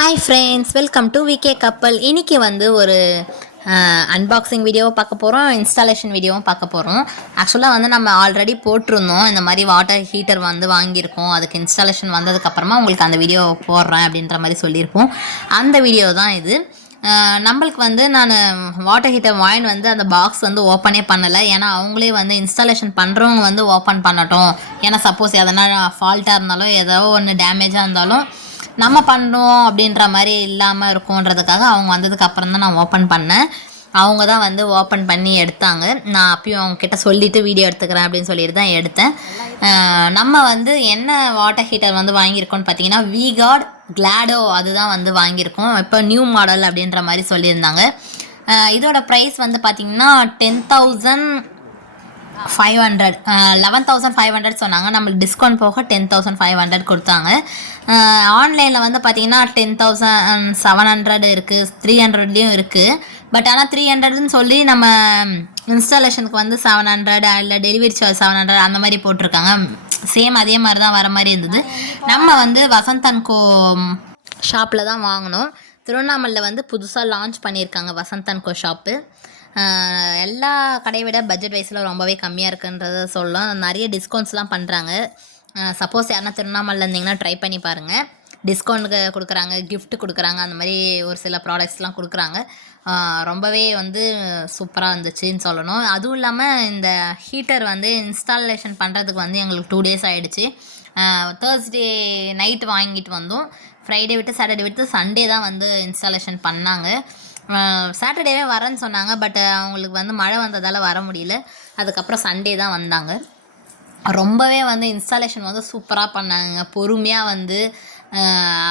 Hi friends welcome to VK கப்பல் இன்னைக்கு வந்து ஒரு அன்பாக்சிங் வீடியோவும் பார்க்க போகிறோம் இன்ஸ்டாலேஷன் வீடியோவும் பார்க்க போகிறோம் ஆக்சுவலாக வந்து நம்ம ஆல்ரெடி போட்டிருந்தோம். இந்த மாதிரி வாட்டர் ஹீட்டர் வந்து வாங்கியிருக்கோம். அதுக்கு இன்ஸ்டாலேஷன் வந்ததுக்கப்புறமா உங்களுக்கு அந்த வீடியோ போடுறேன் அப்படின்ற மாதிரி சொல்லியிருப்போம். அந்த வீடியோ தான் இது. நம்மளுக்கு வந்து நான் வாட்டர் ஹீட்டர் வாயின் வந்து அந்த பாக்ஸ் வந்து ஓப்பனே பண்ணலை. ஏன்னா அவங்களே வந்து இன்ஸ்டாலேஷன் பண்ணுறவங்க வந்து ஓப்பன் பண்ணட்டும். ஏன்னா சப்போஸ் எதனா ஃபால்ட்டாக இருந்தாலும் ஏதோ ஒன்று டேமேஜாக இருந்தாலும் நம்ம பண்ணுறோம் அப்படின்ற மாதிரி இல்லாமல் இருக்கும்ன்றதுக்காக அவங்க வந்ததுக்கு அப்புறம் தான் நான் ஓப்பன் பண்ணேன். அவங்க தான் வந்து ஓப்பன் பண்ணி எடுத்தாங்க. நான் அப்பயும் அவங்க கிட்ட சொல்லிட்டு வீடியோ எடுத்துக்கிறேன் அப்படின்னு சொல்லிட்டு தான் எடுத்தேன். நம்ம வந்து என்ன வாட்டர் ஹீட்டர் வந்து வாங்கியிருக்கோம்னு பார்த்தீங்கன்னா விகார்ட் கிளாடோ அதுதான் வந்து வாங்கியிருக்கோம். இப்போ நியூ மாடல் அப்படின்ற மாதிரி சொல்லியிருந்தாங்க. இதோட ப்ரைஸ் வந்து பார்த்திங்கன்னா ten thousand five hundred eleven thousand five hundred சொன்னாங்க. நம்மளுக்கு டிஸ்கவுண்ட் போக டென் தௌசண்ட் ஃபைவ் ஹண்ட்ரட் கொடுத்தாங்க. Uh, ஆன்லைனில் வந்து பார்த்தீங்கன்னா டென் தௌசண்ட் செவன் ஹண்ட்ரட் இருக்குது த்ரீ ஹண்ட்ரட்லேயும் இருக்குது பட் ஆனால் த்ரீ ஹண்ட்ரட்னு சொல்லி நம்ம இன்ஸ்டாலேஷனுக்கு வந்து செவன் ஹண்ட்ரட் இல்லை டெலிவரி சார்ஜ் செவன் ஹண்ட்ரட் அந்த மாதிரி போட்டிருக்காங்க. சேம் அதே மாதிரி தான் வர மாதிரி இருந்தது. நம்ம வந்து வசந்தன் கோ ஷாப்பில் தான் வாங்கினோம். திருவண்ணாமலையில் வந்து புதுசாக லான்ச் பண்ணியிருக்காங்க வசந்தன் கோ ஷாப்பு எல்லா கடையை விட பட்ஜெட் வைஸில் ரொம்பவே கம்மியாக இருக்குன்றத சொல்லலாம். நிறைய டிஸ்கவுண்ட்ஸ்லாம் பண்ணுறாங்க சப்போஸ் யாருன்னா திருவண்ணாமலை இருந்தீங்கன்னா ட்ரை பண்ணி பாருங்கள் டிஸ்கவுண்ட்டுக்கு கொடுக்குறாங்க கிஃப்ட் கொடுக்குறாங்க அந்த மாதிரி ஒரு சில ப்ராடக்ட்ஸ்லாம் கொடுக்குறாங்க. ரொம்பவே வந்து சூப்பராக இருந்துச்சுன்னு சொல்லணும். அதுவும் இல்லாமல் இந்த ஹீட்டர் வந்து இன்ஸ்டாலேஷன் பண்ணுறதுக்கு வந்து எங்களுக்கு டூ டேஸ் ஆகிடுச்சு தேர்ஸ்டே நைட் வாங்கிட்டு வந்தோம். ஃப்ரைடே விட்டு சாட்டர்டே விட்டு சண்டே தான் வந்து இன்ஸ்டாலேஷன் பண்ணாங்க. சாட்டர்டேவே வரேன்னு சொன்னாங்க பட் அவங்களுக்கு வந்து மழை வந்ததால் வர முடியல. அதுக்கப்புறம் சண்டே தான் வந்தாங்க. ரொம்பவே வந்து இன்ஸ்டாலேஷன் வந்து சூப்பராக பண்ணாங்க. பொறுமையாக வந்து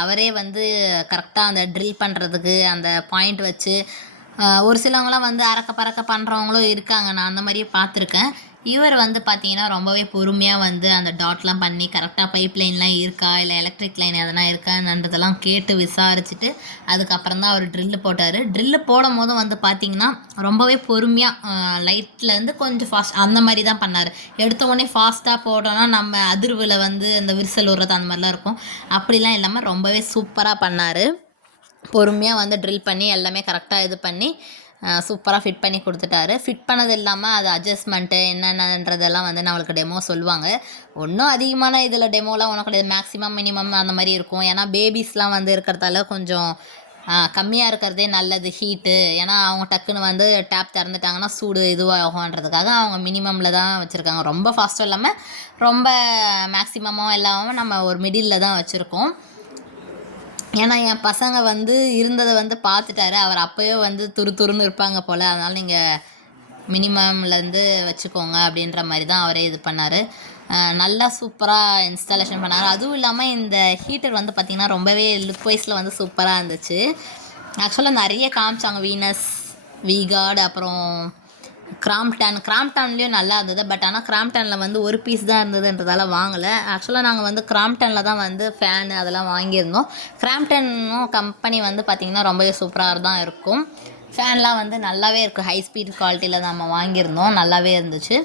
அவரே வந்து கரெக்டாக அந்த ட்ரில் பண்ணுறதுக்கு அந்த பாயிண்ட் வச்சு ஒரு சிலவங்களாம் வந்து அறக்க பறக்க பண்ணுறவங்களும் இருக்காங்க. நான் அந்த மாதிரியே பார்த்துருக்கேன். இவர் வந்து பார்த்தீங்கன்னா ரொம்பவே பொறுமையாக வந்து அந்த டாட்லாம் பண்ணி கரெக்டாக பைப் லைன்லாம் இருக்கா? இல்லை எலக்ட்ரிக் லைன் எதனா இருக்கான்றதெல்லாம் கேட்டு விசாரிச்சுட்டு அதுக்கப்புறம் தான் அவர் ட்ரில்லு போட்டார். ட்ரில்லு போடும் போதும் வந்து பார்த்தீங்கன்னா ரொம்பவே பொறுமையாக லைட்லேருந்து கொஞ்சம் ஃபாஸ்ட் அந்த மாதிரி தான் பண்ணார். எடுத்த உடனே ஃபாஸ்ட்டாக போட்டோன்னா நம்ம அதிர்வில் வந்து அந்த விரிசல் விடுறது அந்த மாதிரிலாம் இருக்கும். அப்படிலாம் இல்லாமல் ரொம்பவே சூப்பராக பண்ணார். பொறுமையாக வந்து ட்ரில் பண்ணி எல்லாமே கரெக்டாக இது பண்ணி சூப்பராக ஃபிட் பண்ணி கொடுத்துட்டாரு. ஃபிட் பண்ணது இல்லாமல் அது அட்ஜஸ்ட்மெண்ட்டு என்னென்னன்றதெல்லாம் வந்து நம்மளுக்கு டெமோ சொல்லுவாங்க. ஒன்றும் அதிகமான இதில் டெமோலாம் ஒன்றும் கிடையாது. மேக்ஸிமம் மினிமம் அந்த மாதிரி இருக்கும். ஏன்னா பேபிஸ்லாம் வந்து இருக்கிறதால கொஞ்சம் கம்மியாக இருக்கிறதே நல்லது ஹீட்டு ஏன்னா அவங்க டக்குன்னு வந்து டேப் திறந்துட்டாங்கன்னா சூடு இதுவாகும்ன்றதுக்காக அவங்க மினிமமில் தான் வச்சுருக்காங்க. ரொம்ப ஃபாஸ்ட்டும் இல்லாமல் ரொம்ப மேக்ஸிமமும் இல்லாமல் நம்ம ஒரு மிடில் தான் வச்சுருக்கோம். ஏன்னா என் பசங்க வந்து இருந்ததை வந்து பார்த்துட்டாரு. அவர் அப்போயே வந்து துரு துருன்னு இருப்பாங்க போல். அதனால் நீங்கள் மினிமம்லேருந்து வச்சுக்கோங்க அப்படின்ற மாதிரி தான் அவரே இது பண்ணார். நல்லா சூப்பராக இன்ஸ்டாலேஷன் பண்ணார். அதுவும் இல்லாமல் இந்த ஹீட்டர் வந்து பார்த்திங்கன்னா ரொம்பவே லுக் வைஸில் வந்து சூப்பராக இருந்துச்சு. ஆக்சுவலாக நிறைய காமிச்சாங்க. வீனஸ் வீகார்டு அப்புறம் கிராம்டன் கிராம்டன்லேயும் நல்லா இருந்தது. பட் ஆனால் கிராம்டனில் வந்து ஒரு பீஸ் தான் இருந்ததுன்றதால வாங்கலை. ஆக்சுவலாக நாங்கள் வந்து கிராம்டனில் தான் வந்து ஃபேனு அதெல்லாம் வாங்கியிருந்தோம். கிராம்டனும் கம்பெனி வந்து பார்த்திங்கன்னா ரொம்பவே சூப்பராக தான் இருக்கும். ஃபேன்லாம் வந்து நல்லாவே இருக்கும் ஹை ஸ்பீட் குவாலிட்டியில் நம்ம வாங்கியிருந்தோம். நல்லாவே இருந்துச்சு.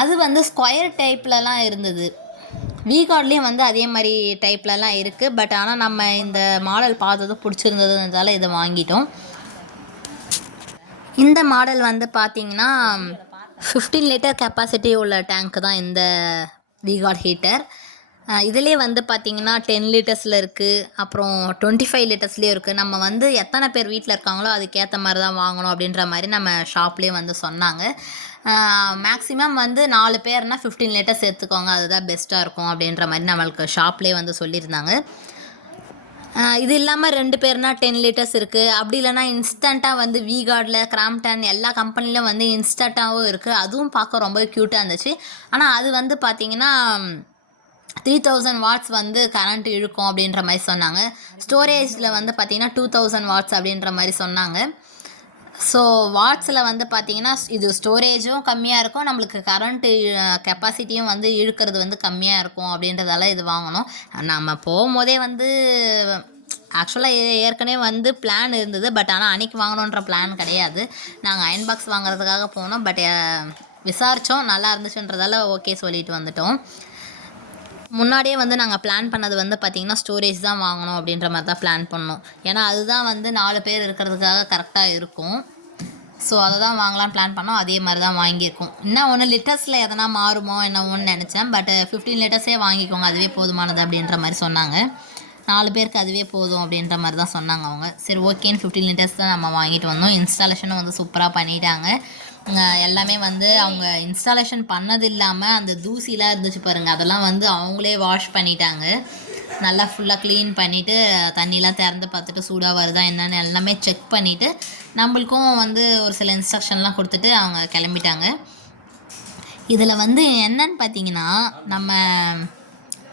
அது வந்து ஸ்கொயர் டைப்லலாம் இருந்தது. விகார்ட்லேயும் வந்து அதே மாதிரி டைப்லலாம் இருக்குது பட் ஆனால் நம்ம இந்த மாடல் பார்த்ததும் பிடிச்சிருந்ததுன்றதால இதை வாங்கிட்டோம். இந்த மாடல் வந்து பார்த்தீங்கன்னா ஃபிஃப்டீன் லிட்டர் கெப்பாசிட்டி உள்ள டேங்க் தான் இந்த விகார்ட் ஹீட்டர் இதிலே வந்து பார்த்தீங்கன்னா டென் லிட்டர்ஸில் இருக்குது அப்புறம் டுவெண்ட்டி ஃபைவ் லிட்டர்ஸ்லேயும் இருக்குது நம்ம வந்து எத்தனை பேர் வீட்டில் இருக்காங்களோ அதுக்கேற்ற மாதிரி தான் வாங்கணும் அப்படின்ற மாதிரி நம்ம ஷாப்லேயே வந்து சொன்னாங்க. மேக்ஸிமம் வந்து நாலு பேர்னால் ஃபிஃப்டீன் லிட்டர்ஸ் எடுத்துக்கோங்க அதுதான் பெஸ்ட்டாக இருக்கும் அப்படின்ற மாதிரி நம்மளுக்கு ஷாப்லேயே வந்து சொல்லியிருந்தாங்க. இது இல்லாமல் ரெண்டு பேர்னா டென் லிட்டர்ஸ் இருக்குது அப்படி இல்லைன்னா இன்ஸ்டண்ட்டாக வந்து விகார்டில் கிராம்டன் எல்லா கம்பெனிலும் வந்து இன்ஸ்டண்ட்டாகவும் இருக்குது அதுவும் பார்க்க ரொம்ப க்யூட்டாக இருந்துச்சு. ஆனால் அது வந்து பார்த்திங்கன்னா த்ரீ தௌசண்ட் வாட்ஸ் வந்து கரண்ட் இழுக்கும் அப்படின்ற மாதிரி சொன்னாங்க. ஸ்டோரேஜில் வந்து பார்த்திங்கன்னா டூ தௌசண்ட் வாட்ஸ் அப்படின்ற மாதிரி சொன்னாங்க. ஸோ வாட்ஸில் வந்து பார்த்தீங்கன்னா இது ஸ்டோரேஜும் கம்மியாக இருக்கும். நம்மளுக்கு கரண்ட்டு கெப்பாசிட்டியும் வந்து இழுக்கிறது வந்து கம்மியாக இருக்கும் அப்படின்றதால இது வாங்கினோம் நம்ம போகும்போதே வந்து ஆக்சுவலாக ஏற்கனவே வந்து பிளான் இருந்தது. பட் ஆனால் அன்றைக்கி வாங்கணுன்ற பிளான் கிடையாது. நாங்கள் அயன் பாக்ஸ் வாங்குறதுக்காக போனோம். பட் விசாரித்தோம் நல்லா இருந்துச்சுன்றதால ஓகே சொல்லிட்டு வந்துட்டோம். முன்னாடியே வந்து நாங்கள் பிளான் பண்ணது வந்து பார்த்திங்கன்னா ஸ்டோரேஜ் தான் வாங்கணும் அப்படின்ற மாதிரி தான் பிளான் பண்ணோம். ஏன்னா அதுதான் வந்து நாலு பேர் இருக்கிறதுக்காக கரெக்டாக இருக்கும். ஸோ அதை தான் வாங்கலாம்னு பிளான் பண்ணோம். அதே மாதிரி தான் வாங்கியிருக்கோம். இன்னும் ஒன்று லிட்டர்ஸில் எதனா மாறுமோ என்னவோன்னு நினச்சேன். பட் ஃபிஃப்டீன் லிட்டர்ஸே வாங்கிக்கோங்க. அதுவே போதுமானது அப்படின்ற மாதிரி சொன்னாங்க. நாலு பேருக்கு அதுவே போதும் அப்படின்ற மாதிரி தான் சொன்னாங்க அவங்க. சரி ஓகேன்னு ஃபிஃப்டீன் லிட்டர்ஸ் தான் நம்ம வாங்கிட்டு வந்தோம். இன்ஸ்டாலேஷனும் வந்து சூப்பராக பண்ணிட்டாங்க. எல்லாமே வந்து அவங்க இன்ஸ்டாலேஷன் பண்ணது இல்லாமல் அந்த தூசிலாம் இருந்துச்சு பாருங்கள் அதெல்லாம் வந்து அவங்களே வாஷ் பண்ணிட்டாங்க. நல்லா ஃபுல்லாக க்ளீன் பண்ணிவிட்டு தண்ணிலாம் திறந்து பார்த்துட்டு சூடாக வருதா என்னன்னு எல்லாமே செக் பண்ணிவிட்டு நம்மளுக்கும் வந்து ஒரு சில இன்ஸ்ட்ரக்ஷன்லாம் கொடுத்துட்டு அவங்க கிளம்பிட்டாங்க. இதில் வந்து என்னன்னு பார்த்தீங்கன்னா நம்ம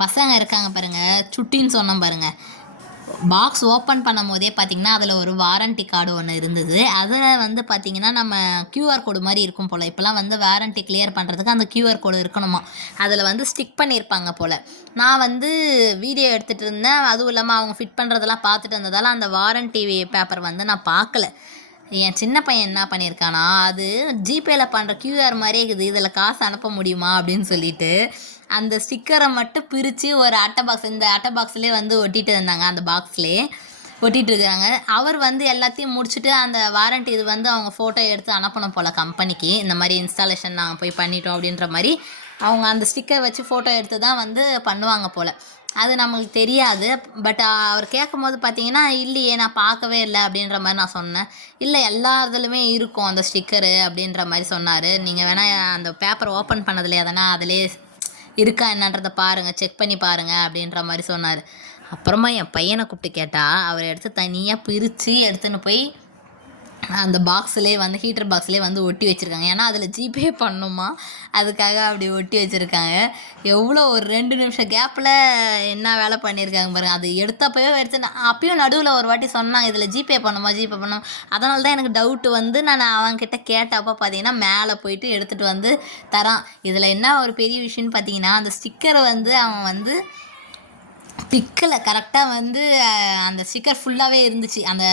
பசங்க இருக்காங்க பாருங்கள் சுட்டின்னு சொன்னோம் பாருங்கள் பாக்ஸ் ஓப்பன் பண்ணும் போதே பார்த்தீங்கன்னா அதில் ஒரு வாரண்டி கார்டு ஒன்று இருந்தது. அதில் வந்து பார்த்தீங்கன்னா நம்ம க்யூஆர் கோடு மாதிரி இருக்கும் போல். இப்போலாம் வந்து வாரண்டி கிளியர் பண்ணுறதுக்கு அந்த க்யூஆர் கோடு இருக்கணுமா? அதில் வந்து ஸ்டிக் பண்ணியிருப்பாங்க போல். நான் வந்து வீடியோ எடுத்துகிட்டு இருந்தேன். அதுவும் இல்லாமல் அவங்க ஃபிட் பண்ணுறதெல்லாம் பார்த்துட்டு இருந்ததால் அந்த வாரண்டி பேப்பர் வந்து நான் பார்க்கல. என் சின்ன பையன் என்ன பண்ணியிருக்கானா அது ஜிபேயில் பண்ணுற க்யூஆர் மாதிரியே இருக்குது. இதில் காசு அனுப்ப முடியுமா அப்படின்னு சொல்லிட்டு அந்த ஸ்டிக்கரை மட்டும் பிரித்து ஒரு அட்டை பாக்ஸ் இந்த அட்டை பாக்ஸ்லேயே வந்து ஒட்டிட்டு இருந்தாங்க. அந்த பாக்ஸ்லேயே ஒட்டிகிட்டு இருக்காங்க. அவர் வந்து எல்லாத்தையும் முடிச்சுட்டு அந்த வாரண்டி இது வந்து அவங்க ஃபோட்டோ எடுத்து அனுப்பணும் போல் கம்பெனிக்கு இந்த மாதிரி இன்ஸ்டாலேஷன் நாங்கள் போய் பண்ணிட்டோம் அப்படின்ற மாதிரி அவங்க அந்த ஸ்டிக்கர் வச்சு ஃபோட்டோ எடுத்து தான் வந்து பண்ணுவாங்க போல். அது நம்மளுக்கு தெரியாது. பட் அவர் கேட்கும் போது பார்த்தீங்கன்னா இல்லையே நான் பார்க்கவே இல்லை அப்படின்ற மாதிரி நான் சொன்னேன். இல்லை எல்லா இதுலையுமே இருக்கும் அந்த ஸ்டிக்கரு அப்படின்ற மாதிரி சொன்னார். நீங்கள் வேணால் அந்த பேப்பர் ஓப்பன் பண்ணதில் எதனா அதிலே இருக்கா என்னன்றதை பாருங்கள் செக் பண்ணி பாருங்கள் அப்படின்ற மாதிரி சொன்னார். அப்புறமா என் பையனை கூப்பிட்டு கேட்டால் அவர் எடுத்து தனியாக பிரித்து எடுத்துன்னு போய் அந்த பாக்ஸ்லேயே வந்து ஹீட்டர் பாக்ஸ்லேயே வந்து ஒட்டி வச்சுருக்காங்க. ஏன்னா அதில் ஜிபே பண்ணுமா? அதுக்காக அப்படி ஒட்டி வச்சுருக்காங்க. எவ்வளோ ஒரு ரெண்டு நிமிஷம் கேப்பில் என்ன வேலை பண்ணியிருக்காங்க பாருங்க. அது எடுத்தப்பவே எடுத்து நான் அப்பயும் நடுவில் ஒரு வாட்டி சொன்னாங்க இதில் ஜிபே பண்ணுமா? ஜிபே பண்ணும்? அதனால தான் எனக்கு டவுட்டு வந்து நான் அவங்கக்கிட்ட கேட்டப்போ பார்த்தீங்கன்னா மேலே போயிட்டு எடுத்துகிட்டு வந்து தரான். இதில் என்ன ஒரு பெரிய விஷயம்னு பார்த்தீங்கன்னா அந்த ஸ்டிக்கரை வந்து அவன் வந்து பிக்கில் கரெக்டாக வந்து அந்த ஸ்டிக்கர் ஃபுல்லாகவே இருந்துச்சு. அந்த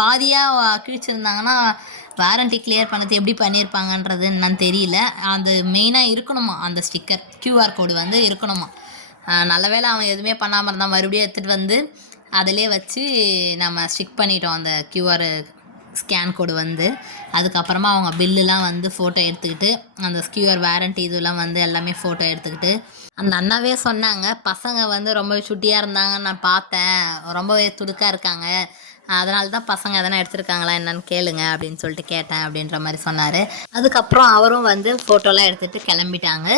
பாதியாக கிழிச்சிருந்தாங்கன்னா வாரண்டி கிளியர் பண்ணது எப்படி பண்ணியிருப்பாங்கன்றது என்னன்னு தெரியல. அது மெயினாக இருக்கணுமா அந்த ஸ்டிக்கர் க்யூஆர் கோடு வந்து இருக்கணுமா? நல்ல வேளை அவன் எதுவுமே பண்ணாமல் இருந்தான் மறுபடியும் எடுத்துகிட்டு வந்து அதிலே வச்சு நம்ம ஸ்டிக் பண்ணிட்டோம் அந்த க்யூஆர் ஸ்கேன் கோடு வந்து அதுக்கப்புறமா அவங்க பில்லுலாம் வந்து ஃபோட்டோ எடுத்துக்கிட்டு அந்த ஸ்கியூஆர் வாரண்டி இதெல்லாம் வந்து எல்லாமே ஃபோட்டோ எடுத்துக்கிட்டு அந்த அண்ணாவே சொன்னாங்க பசங்க வந்து ரொம்ப சுட்டியாக இருந்தாங்க நான் பார்த்தேன் ரொம்பவே துடுக்காக இருக்காங்க அதனால தான் பசங்க எதனா எடுத்திருக்காங்களா என்னன்னு கேளுங்க அப்படின்னு சொல்லிட்டு கேட்டேன் அப்படின்ற மாதிரி சொன்னார். அதுக்கப்புறம் அவரும் வந்து ஃபோட்டோலாம் எடுத்துகிட்டு கிளம்பிட்டாங்க.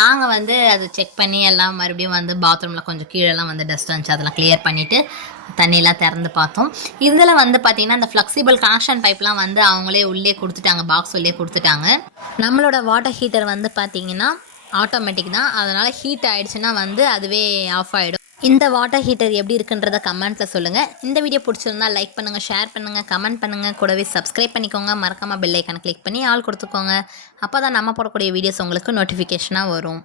நாங்கள் வந்து அதை செக் பண்ணி எல்லாம் மறுபடியும் வந்து பாத்ரூமில் கொஞ்சம் கீழெல்லாம் வந்து டஸ்ட் இருந்துச்சு அதெல்லாம் கிளியர் பண்ணிவிட்டு தண்ணியெலாம் திறந்து பார்த்தோம். இதில் வந்து பார்த்திங்கன்னா அந்த ஃப்ளெக்சிபிள் கனெக்ஷன் பைப்லாம் வந்து அவங்களே உள்ளே கொடுத்துட்டாங்க பாக்ஸ் உள்ளே கொடுத்துட்டாங்க. நம்மளோட வாட்டர் ஹீட்டர் வந்து பார்த்திங்கன்னா ஆட்டோமேட்டிக் தான். அதனால் ஹீட் ஆகிடுச்சுன்னா வந்து அதுவே ஆஃப் ஆகிடும் இந்த வாட்டர் ஹீட்டர் எப்படி இருக்குன்றத கமெண்ட்டில் சொல்லுங்கள் இந்த வீடியோ பிடிச்சிருந்தா லைக் பண்ணுங்கள் ஷேர் பண்ணுங்கள் கமெண்ட் பண்ணுங்கள் கூடவே சப்ஸ்கிரைப் பண்ணிக்கோங்க. மறக்காமல் பெல் கிளிக் பண்ணி ஆள் கொடுத்துக்கோங்க. அப்போ தான் நம்ம போடக்கூடிய வீடியோஸ் உங்களுக்கு நோட்டிஃபிகேஷனாக வரும்.